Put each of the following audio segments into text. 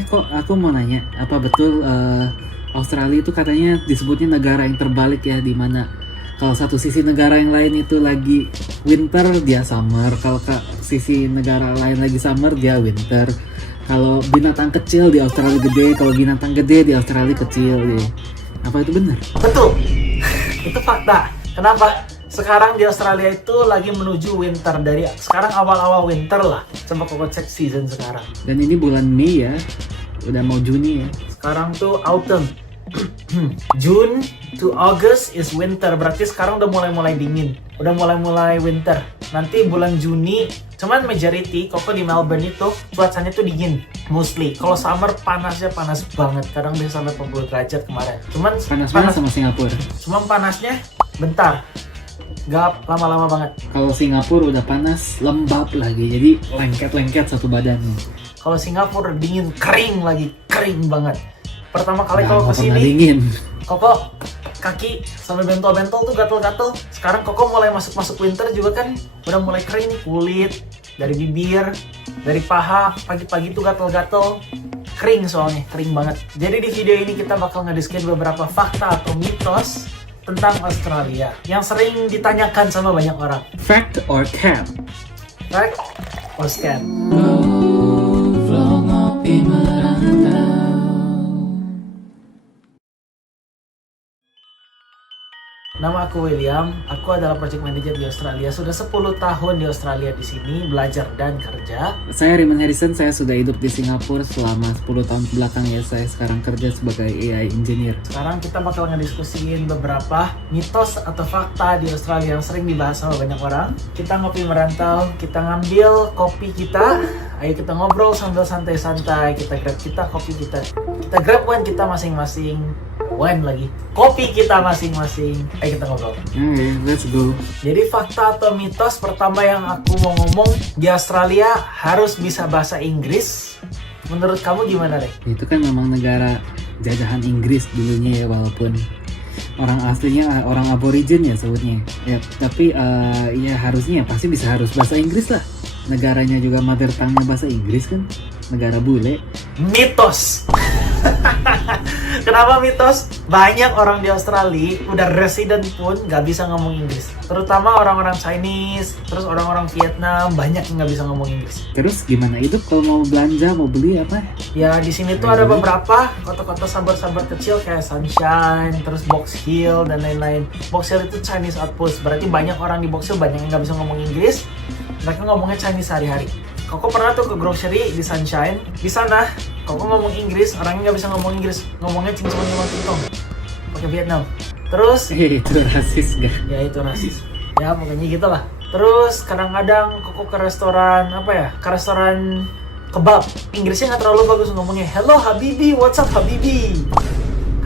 Kok aku mau nanya, apa betul Australia itu katanya disebutnya negara yang terbalik ya, di mana kalau satu sisi negara yang lain itu lagi winter, dia summer. Kalau sisi negara lain lagi summer, dia winter. Kalau binatang kecil di Australia gede, kalau binatang gede di Australia kecil gitu. Apa itu benar? Betul. Itu fakta. Kenapa? Sekarang di Australia itu lagi menuju winter. Dari sekarang awal-awal winter lah. Coba kau cek season sekarang. Dan ini bulan Mei ya, udah mau Juni ya. Sekarang tuh autumn. June to August is winter. Berarti sekarang udah mulai-mulai dingin. Udah mulai-mulai winter. Nanti bulan Juni, cuman majority koko di Melbourne itu cuacanya tuh dingin mostly. Kalau summer panasnya panas banget. Kadang bisa sampai 40 derajat kemarin. Cuman Panas sama Singapura. Cuman panasnya bentar. Gak lama-lama banget. Kalau Singapura udah panas, lembab lagi. Jadi lengket-lengket satu badan. Kalau Singapura dingin, kering lagi, kering banget. Pertama kali kalau Nggak pernah kesini, dingin. Koko kaki sampai bentol-bentol tuh gatel-gatel. Sekarang Koko mulai masuk winter juga kan, udah mulai kering nih kulit, dari bibir, dari paha, pagi-pagi tuh gatel-gatel. Kering soalnya, kering banget. Jadi di video ini kita bakal ngediskusin beberapa fakta atau mitos tentang Australia yang sering ditanyakan sama banyak orang. Fact or cap? Fact or scam? Nama aku William, aku adalah project manager di Australia. Sudah 10 tahun di Australia di sini belajar dan kerja. Saya Raymond Harrison, saya sudah hidup di Singapura selama 10 tahun belakang ya. Saya sekarang kerja sebagai AI engineer. Sekarang kita bakal ngediskusiin beberapa mitos atau fakta di Australia yang sering dibahas sama banyak orang. Kita ngopi merantau, kita ngambil kopi kita. Ayo kita ngobrol sambil santai-santai, kita grab kopi kita. Kita grab wine kita masing-masing. Wine lagi. Kopi kita masing-masing. Ayo kita ngobrol. Let's go. Jadi fakta atau mitos pertama yang aku mau ngomong, di Australia harus bisa bahasa Inggris. Menurut kamu gimana, Rek? Itu kan memang negara jajahan Inggris dulunya ya, walaupun orang aslinya orang aborigin ya sebutnya. Ya, tapi ya harusnya pasti harus bahasa Inggris lah. Negaranya juga mother tongue-nya bahasa Inggris kan. Negara bule. Mitos. Kenapa mitos? Banyak orang di Australia udah resident pun nggak bisa ngomong Inggris. Terutama orang-orang Chinese, terus orang-orang Vietnam banyak yang nggak bisa ngomong Inggris. Terus gimana itu kalau mau belanja, mau beli apa? Ya di sini tuh ada beberapa kota-kota sabar-sabar kecil kayak Sunshine, terus Box Hill dan lain-lain. Box Hill itu Chinese outpost, berarti banyak orang di Box Hill banyak yang nggak bisa ngomong Inggris. Mereka ngomongnya Chinese sehari-hari. Koko pernah tuh ke grocery di Sunshine. Di sana, Koko ngomong Inggris, orangnya nggak bisa ngomong Inggris. Ngomongnya cing-cing-cing-cing pakai Vietnam. Terus, Itu rasis gak? ya itu rasis. Ya pokoknya gitu lah. Terus kadang-kadang Koko ke restoran, ke restoran kebab. Inggrisnya nggak terlalu bagus ngomongnya. Hello Habibi, what's up Habibi?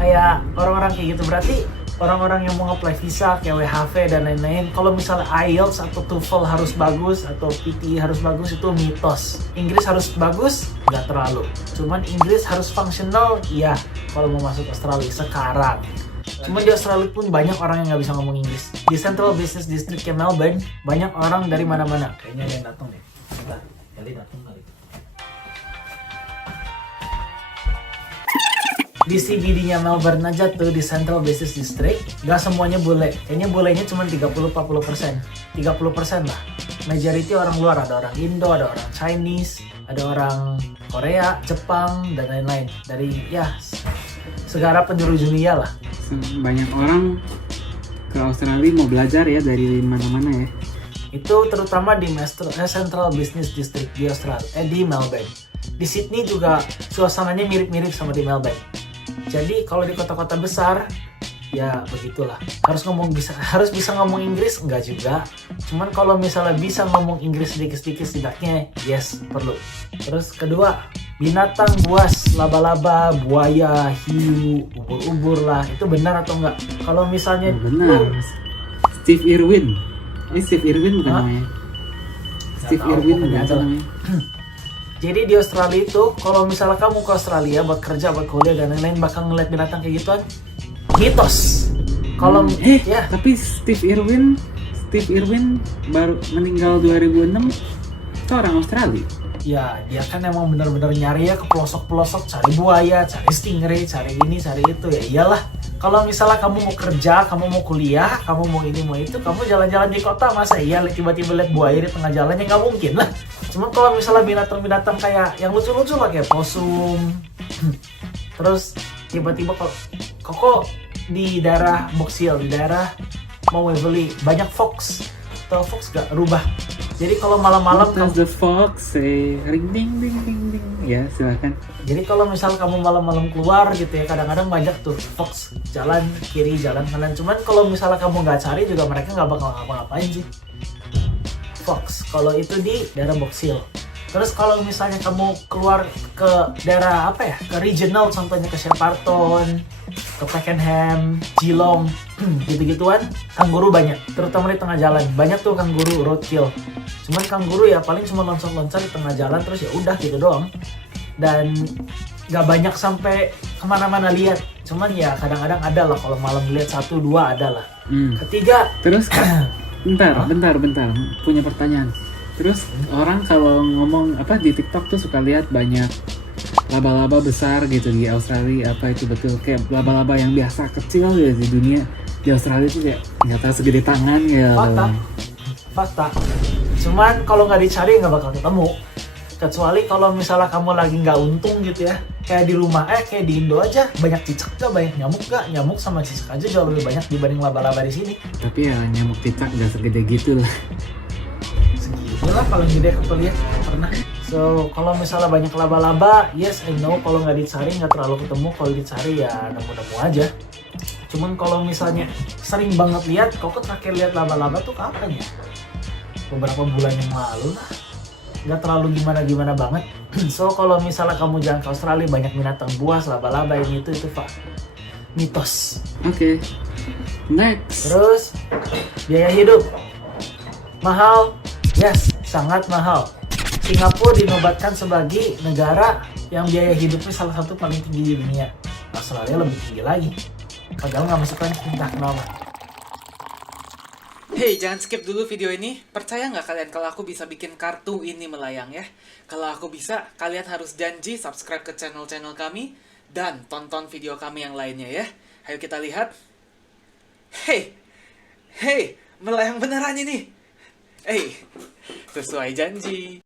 Kayak orang-orang kayak gitu. Berarti orang-orang yang mau apply visa kayak WHV dan lain-lain, kalau misalnya IELTS atau TOEFL harus bagus atau PTE harus bagus, itu mitos. Inggris harus bagus, nggak terlalu. Cuman Inggris harus functional, iya, kalau mau masuk Australia sekarang. Cuman di Australia pun banyak orang yang nggak bisa ngomong Inggris. Di Central Business District kayak Melbourne, banyak orang dari mana-mana. Kayaknya ada yang datang deh. Bentar, kali datang kali. Di CBD-nya Melbourne aja tuh, di Central Business District, gak semuanya bule. Kayaknya bulenya cuma 30-40%. 30% lah. Majority orang luar, ada orang Indo, ada orang Chinese, ada orang Korea, Jepang, dan lain-lain. Dari ya segala penjuru dunia lah. Banyak orang ke Australia mau belajar ya dari mana-mana ya. Itu terutama di Central Business District di Australia, di Melbourne. Di Sydney juga suasananya mirip-mirip sama di Melbourne. Jadi kalau di kota-kota besar, ya begitulah. Harus bisa ngomong Inggris, enggak juga. Cuman kalau misalnya bisa ngomong Inggris sedikit-sedikit setidaknya, yes, perlu. Terus kedua, binatang buas, laba-laba, buaya, hiu, ubur-ubur lah, itu benar atau enggak? Kalau misalnya Benar. Steve Irwin. Ini Steve Irwin bukan namanya? Steve Irwin bukan namanya? Jadi di Australia itu, kalau misalnya kamu ke Australia buat kerja, buat kuliah dan lain-lain, bakal ngeliat binatang kayak gituan, mitos. Kalau ya, tapi Steve Irwin baru meninggal 2006. Itu orang Australia. ya dia kan emang bener-bener nyari ya ke pelosok-pelosok, cari buaya, cari stingray, cari ini, cari itu. Ya iyalah, kalau misalnya kamu mau kerja, kamu mau kuliah, kamu mau ini mau itu, kamu jalan-jalan di kota, masa iya tiba-tiba lihat buaya di tengah jalan? Ya nggak mungkin lah. Cuma kalau misalnya binatang-binatang kayak yang lucu-lucu lah, kayak possum terus tiba-tiba kok di daerah Box Hill, di daerah mau Waverly banyak fox. Tahu fox gak? Rubah. Jadi kalau malam-malam What does the fox say? Ring ding ding ding ding. Ya, silakan. Jadi kalau misal kamu malam-malam keluar gitu ya, kadang-kadang banyak tuh fox jalan kiri, jalan kanan. Cuman kalau misalnya kamu nggak cari juga mereka nggak bakal ngapa-ngapain sih. Fox, kalau itu di daerah Box Hill. Terus kalau misalnya kamu keluar ke daerah apa ya, ke regional, contohnya ke Shepparton, ke Pakenham, Geelong, gitu-gituan, kanguru banyak. Terutama di tengah jalan, banyak tuh kanguru roadkill. Cuman kanguru ya paling cuma loncat-loncat di tengah jalan, terus ya udah gitu doang. Dan nggak banyak sampai kemana-mana lihat. Cuman ya kadang-kadang ada lah, kalau malam lihat 1-2 ada lah. Ketiga, Terus bentar, punya pertanyaan. Terus orang kalau ngomong apa di TikTok tuh suka lihat banyak laba-laba besar gitu di Australia. Apa itu betul? Kayak laba-laba yang biasa kecil ya di dunia, di Australia tuh kayak nggak tahu segede tangan ya. fakta. Cuman kalau nggak dicari nggak bakal ketemu. Kecuali kalau misalnya kamu lagi nggak untung gitu ya, kayak di rumah, kayak di Indo aja, banyak cicak gak, banyak nyamuk gak? Nyamuk sama cicak aja jauh lebih banyak dibanding laba-laba di sini. Tapi ya nyamuk cicak nggak segede gitu lah. Segitulah paling gede aku lihat pernah. So kalau misalnya banyak laba-laba, yes I know, kalau nggak dicari nggak terlalu ketemu, kalau dicari ya nemu-nemu aja. Cuman kalau misalnya sering banget lihat, kok terakhir lihat laba-laba tuh kapan ya? Beberapa bulan yang lalu lah. Nggak terlalu gimana-gimana banget. So kalau misalnya kamu jalan ke Australia, banyak binatang buas, laba-laba, ini itu Pak, mitos. Oke. Next. Terus biaya hidup mahal, yes, sangat mahal. Singapura dinobatkan sebagai negara yang biaya hidupnya salah satu paling tinggi di dunia. Australia lebih tinggi lagi, padahal nggak masukkan entah kenapa. Hey, jangan skip dulu video ini. Percaya nggak kalian kalau aku bisa bikin kartu ini melayang ya? Kalau aku bisa, kalian harus janji subscribe ke channel-channel kami dan tonton video kami yang lainnya ya. Ayo kita lihat. Hey, melayang beneran ini. Sesuai janji.